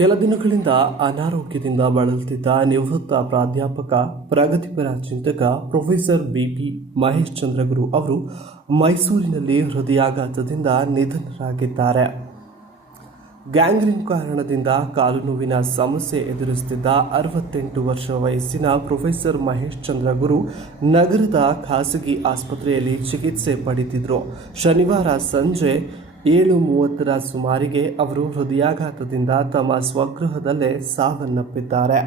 ಕೆಲ ದಿನಗಳಿಂದ ಅನಾರೋಗ್ಯದಿಂದ ಬಳಲುತ್ತಿದ್ದ ನಿವೃತ್ತ ಪ್ರಾಧ್ಯಾಪಕ ಪ್ರಗತಿಪರ ಚಿಂತಕ ಪ್ರೊಫೆಸರ್ ಬಿಪಿ ಮಹೇಶ್ ಚಂದ್ರಗುರು ಅವರು ಮೈಸೂರಿನಲ್ಲಿ ಹೃದಯಾಘಾತದಿಂದ ನಿಧನರಾಗಿದ್ದಾರೆ. ಗ್ಯಾಂಗ್ರೀನ್ ಕಾರಣದಿಂದ ಕಾಲು ನೋವಿನ ಸಮಸ್ಯೆ ಎದುರಿಸುತ್ತಿದ್ದ 68 ವರ್ಷ ವಯಸ್ಸಿನ ಪ್ರೊಫೆಸರ್ ಮಹೇಶ್ ಚಂದ್ರಗುರು ನಗರದ ಖಾಸಗಿ ಆಸ್ಪತ್ರೆಯಲ್ಲಿ ಚಿಕಿತ್ಸೆ ಪಡೆದಿದ್ದರು. ಶನಿವಾರ ಸಂಜೆ 7:30 ಸುಮಾರಿಗೆ ಅವರು ಹೃದಯಾಘಾತದಿಂದ ತಮ್ಮ ಸ್ವಗೃಹದಲ್ಲೇ ಸಾವನ್ನಪ್ಪಿದ್ದಾರೆ.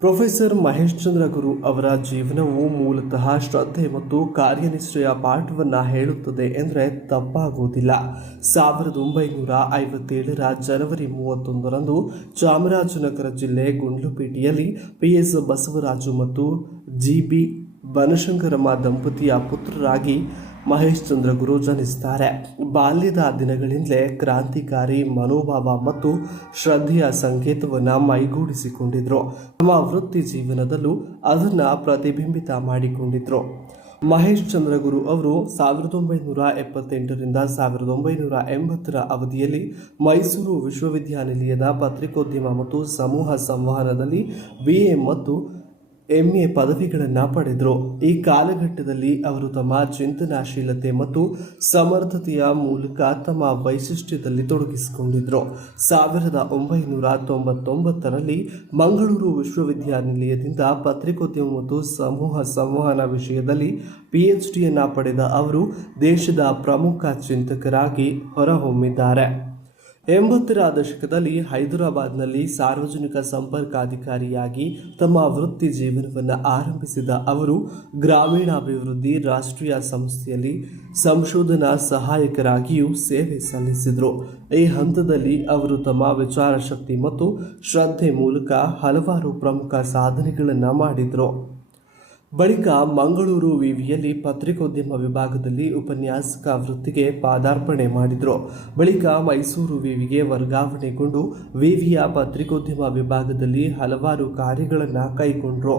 ಪ್ರೊಫೆಸರ್ ಮಹೇಶ್ ಚಂದ್ರಗುರು ಅವರ ಜೀವನವು ಮೂಲತಃ ಶ್ರದ್ಧೆ ಮತ್ತು ಕಾರ್ಯನಿಷ್ಠೆಯ ಪಾಠವನ್ನು ಹೇಳುತ್ತದೆ ಎಂದರೆ ತಪ್ಪಾಗುವುದಿಲ್ಲ. 1957 ಜನವರಿ 31ರಂದು ಚಾಮರಾಜನಗರ ಜಿಲ್ಲೆ ಗುಂಡ್ಲುಪೇಟೆಯಲ್ಲಿ PS ಬಸವರಾಜು ಮತ್ತು GB ಬನಶಂಕರಮ್ಮ ದಂಪತಿಯ ಪುತ್ರರಾಗಿ ಮಹೇಶ್ ಚಂದ್ರಗುರು ಜನಿಸುತ್ತಾರೆ. ಬಾಲ್ಯದ ದಿನಗಳಿಂದಲೇ ಕ್ರಾಂತಿಕಾರಿ ಮನೋಭಾವ ಮತ್ತು ಶ್ರದ್ಧೆಯ ಸಂಕೇತವನ್ನು ಮೈಗೂಡಿಸಿಕೊಂಡಿದ್ರು. ತಮ್ಮ ವೃತ್ತಿ ಜೀವನದಲ್ಲೂ ಅದನ್ನು ಪ್ರತಿಬಿಂಬಿತ ಮಾಡಿಕೊಂಡಿದ್ರು. ಮಹೇಶ್ ಚಂದ್ರಗುರು ಅವರು 1978ರಿಂದ 1980ರ ಅವಧಿಯಲ್ಲಿ ಮೈಸೂರು ವಿಶ್ವವಿದ್ಯಾನಿಲಯದ ಪತ್ರಿಕೋದ್ಯಮ ಮತ್ತು ಸಮೂಹ ಸಂವಹನದಲ್ಲಿ BA ಮತ್ತು MA ಪದವಿಗಳನ್ನು ಪಡೆದರು. ಈ ಕಾಲಘಟ್ಟದಲ್ಲಿ ಅವರು ತಮ್ಮ ಚಿಂತನಾಶೀಲತೆ ಮತ್ತು ಸಮರ್ಥತೆಯ ಮೂಲಕ ತಮ್ಮ ವೈಶಿಷ್ಟ್ಯದಲ್ಲಿ ತೊಡಗಿಸಿಕೊಂಡಿದ್ದರು. 1999ರಲ್ಲಿ ಮಂಗಳೂರು ವಿಶ್ವವಿದ್ಯಾನಿಲಯದಿಂದ ಪತ್ರಿಕೋದ್ಯಮ ಮತ್ತು ಸಮೂಹ ಸಂವಹನ ವಿಷಯದಲ್ಲಿ PhDಯನ್ನು ಪಡೆದ ಅವರು ದೇಶದ ಪ್ರಮುಖ ಚಿಂತಕರಾಗಿ ಹೊರಹೊಮ್ಮಿದ್ದಾರೆ. 80ರ ದಶಕದಲ್ಲಿ ಹೈದರಾಬಾದ್ನಲ್ಲಿ ಸಾರ್ವಜನಿಕ ಸಂಪರ್ಕಾಧಿಕಾರಿಯಾಗಿ ತಮ್ಮ ವೃತ್ತಿ ಜೀವನವನ್ನು ಆರಂಭಿಸಿದ ಅವರು ಗ್ರಾಮೀಣಾಭಿವೃದ್ಧಿ ರಾಷ್ಟ್ರೀಯ ಸಂಸ್ಥೆಯಲ್ಲಿ ಸಂಶೋಧನಾ ಸಹಾಯಕರಾಗಿಯೂ ಸೇವೆ ಸಲ್ಲಿಸಿದರು. ಈ ಹಂತದಲ್ಲಿ ಅವರು ತಮ್ಮ ವಿಚಾರಶಕ್ತಿ ಮತ್ತು ಶ್ರದ್ಧೆ ಮೂಲಕ ಹಲವಾರು ಪ್ರಮುಖ ಸಾಧನೆಗಳನ್ನು ಮಾಡಿದರು. ಬಳಿಕ ಮಂಗಳೂರು ವಿವಿಯಲ್ಲಿ ಪತ್ರಿಕೋದ್ಯಮ ವಿಭಾಗದಲ್ಲಿ ಉಪನ್ಯಾಸಕ ವೃತ್ತಿಗೆ ಪಾದಾರ್ಪಣೆ ಮಾಡಿದರು. ಬಳಿಕ ಮೈಸೂರು ವಿವಿಗೆ ವರ್ಗಾವಣೆಗೊಂಡು ವಿವಿಯ ಪತ್ರಿಕೋದ್ಯಮ ವಿಭಾಗದಲ್ಲಿ ಹಲವಾರು ಕಾರ್ಯಗಳನ್ನು ಕೈಗೊಂಡರು.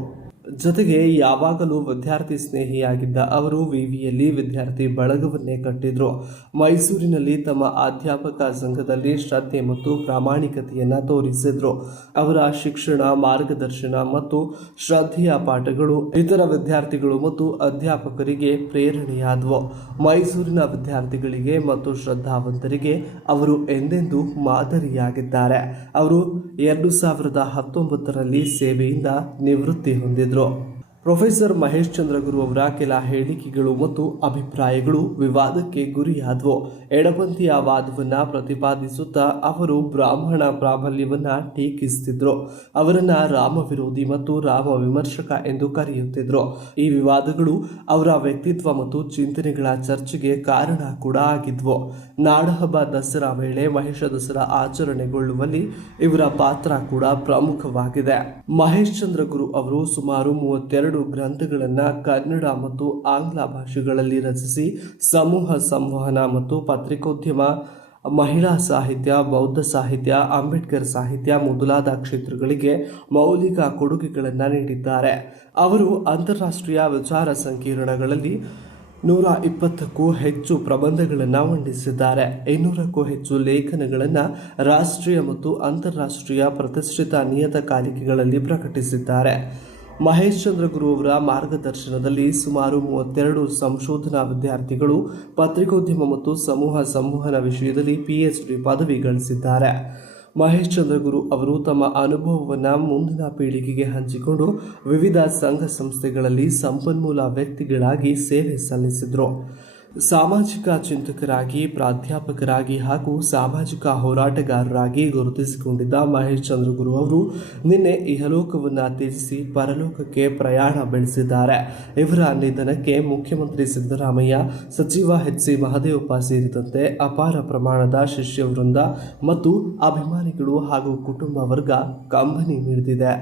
ಜೊತೆಗೆ ಯಾವಾಗಲೂ ವಿದ್ಯಾರ್ಥಿ ಸ್ನೇಹಿಯಾಗಿದ್ದ ಅವರು ವಿವಿಯಲ್ಲಿ ವಿದ್ಯಾರ್ಥಿ ಬಳಗವನ್ನೇ ಕಟ್ಟಿದ್ರು. ಮೈಸೂರಿನಲ್ಲಿ ತಮ್ಮ ಅಧ್ಯಾಪಕ ಸಂಘದಲ್ಲಿ ಶ್ರದ್ಧೆ ಮತ್ತು ಪ್ರಾಮಾಣಿಕತೆಯನ್ನು ತೋರಿಸಿದ್ರು. ಅವರ ಶಿಕ್ಷಣ, ಮಾರ್ಗದರ್ಶನ ಮತ್ತು ಶ್ರದ್ಧೆಯ ಪಾಠಗಳು ಇತರ ವಿದ್ಯಾರ್ಥಿಗಳು ಮತ್ತು ಅಧ್ಯಾಪಕರಿಗೆ ಪ್ರೇರಣೆಯಾದವು. ಮೈಸೂರಿನ ವಿದ್ಯಾರ್ಥಿಗಳಿಗೆ ಮತ್ತು ಶ್ರದ್ಧಾವಂತರಿಗೆ ಅವರು ಎಂದೆಂದೂ ಮಾದರಿಯಾಗಿದ್ದಾರೆ. ಅವರು 2019ರಲ್ಲಿ ಸೇವೆಯಿಂದ ನಿವೃತ್ತಿ ಹೊಂದಿದರು. ಪ್ರೊಫೆಸರ್ ಮಹೇಶ್ ಚಂದ್ರಗುರು ಅವರ ಕೆಲ ಹೇಳಿಕೆಗಳು ಮತ್ತು ಅಭಿಪ್ರಾಯಗಳು ವಿವಾದಕ್ಕೆ ಗುರಿಯಾದವು. ಎಡಪಂಥೀಯ ವಾದವನ್ನು ಪ್ರತಿಪಾದಿಸುತ್ತಾ ಅವರು ಬ್ರಾಹ್ಮಣ ಪ್ರಾಬಲ್ಯವನ್ನು ಟೀಕಿಸುತ್ತಿದ್ದರು. ಅವರನ್ನು ರಾಮ ವಿರೋಧಿ ಮತ್ತು ರಾಮ ವಿಮರ್ಶಕ ಎಂದು ಕರೆಯುತ್ತಿದ್ದರು. ಈ ವಿವಾದಗಳು ಅವರ ವ್ಯಕ್ತಿತ್ವ ಮತ್ತು ಚಿಂತನೆಗಳ ಚರ್ಚೆಗೆ ಕಾರಣ ಕೂಡ ಆಗಿದ್ವು. ನಾಡಹಬ್ಬ ದಸರಾ ವೇಳೆ ಮಹೇಶ ದಸರಾ ಆಚರಣೆಗೊಳ್ಳುವಲ್ಲಿ ಇವರ ಪಾತ್ರ ಕೂಡ ಪ್ರಮುಖವಾಗಿದೆ. ಮಹೇಶ್ ಚಂದ್ರಗುರು ಅವರು ಸುಮಾರು 32 ಗ್ರಂಥಗಳನ್ನು ಕನ್ನಡ ಮತ್ತು ಆಂಗ್ಲ ಭಾಷೆಗಳಲ್ಲಿ ರಚಿಸಿ ಸಮೂಹ ಸಂವಹನ ಮತ್ತು ಪತ್ರಿಕೋದ್ಯಮ, ಮಹಿಳಾ ಸಾಹಿತ್ಯ, ಬೌದ್ಧ ಸಾಹಿತ್ಯ, ಅಂಬೇಡ್ಕರ್ ಸಾಹಿತ್ಯ ಮೊದಲಾದ ಕ್ಷೇತ್ರಗಳಿಗೆ ಮೌಲಿಕ ಕೊಡುಗೆಗಳನ್ನು ನೀಡಿದ್ದಾರೆ. ಅವರು ಅಂತಾರಾಷ್ಟ್ರೀಯ ವಿಚಾರ ಸಂಕಿರಣಗಳಲ್ಲಿ 120ಕ್ಕೂ ಹೆಚ್ಚು ಪ್ರಬಂಧಗಳನ್ನು ಮಂಡಿಸಿದ್ದಾರೆ. 200ಕ್ಕೂ ಹೆಚ್ಚು ಲೇಖನಗಳನ್ನು ರಾಷ್ಟ್ರೀಯ ಮತ್ತು ಅಂತಾರಾಷ್ಟ್ರೀಯ ಪ್ರತಿಷ್ಠಿತ ನಿಯತಕಾಲಿಕೆಗಳಲ್ಲಿ ಪ್ರಕಟಿಸಿದ್ದಾರೆ. ಮಹೇಶ್ ಚಂದ್ರಗುರು ಅವರ ಮಾರ್ಗದರ್ಶನದಲ್ಲಿ ಸುಮಾರು 32 ಸಂಶೋಧನಾ ವಿದ್ಯಾರ್ಥಿಗಳು ಪತ್ರಿಕೋದ್ಯಮ ಮತ್ತು ಸಮೂಹ ಸಂವಹನ ವಿಷಯದಲ್ಲಿ PhD ಪದವಿ ಗಳಿಸಿದ್ದಾರೆ. ಮಹೇಶ್ ಚಂದ್ರಗುರು ಅವರು ತಮ್ಮ ಅನುಭವವನ್ನು ಮುಂದಿನ ಪೀಳಿಗೆಗೆ ಹಂಚಿಕೊಂಡು ವಿವಿಧ ಸಂಘ ಸಂಸ್ಥೆಗಳಲ್ಲಿ ಸಂಪನ್ಮೂಲ ವ್ಯಕ್ತಿಗಳಾಗಿ ಸೇವೆ ಸಲ್ಲಿಸಿದರು. ಸಾಮಾಜಿಕ ಚಿಂತಕರಾಗಿ, ಪ್ರಾಧ್ಯಾಪಕರಾಗಿ ಹಾಗೂ ಸಾಮಾಜಿಕ ಹೋರಾಟಗಾರರಾಗಿ ಗುರುತಿಸಿಕೊಂಡಿದ್ದ ಮಹೇಶ್ ಚಂದ್ರಗುರು ಅವರು ನಿನ್ನೆ ಇಹಲೋಕವನ್ನು ತ್ಯಜಿಸಿ ಪರಲೋಕಕ್ಕೆ ಪ್ರಯಾಣ ಬೆಳೆಸಿದ್ದಾರೆ. ಇವರ ನಿಧನಕ್ಕೆ ಮುಖ್ಯಮಂತ್ರಿ ಸಿದ್ದರಾಮಯ್ಯ, ಸಚಿವ HC ಮಹದೇವಪ್ಪ ಸೇರಿದಂತೆ ಅಪಾರ ಪ್ರಮಾಣದ ಶಿಷ್ಯವೃಂದ ಮತ್ತು ಅಭಿಮಾನಿಗಳು ಹಾಗೂ ಕುಟುಂಬ ವರ್ಗ ಕಂಬನಿ ಮಿಡಿದಿದೆ.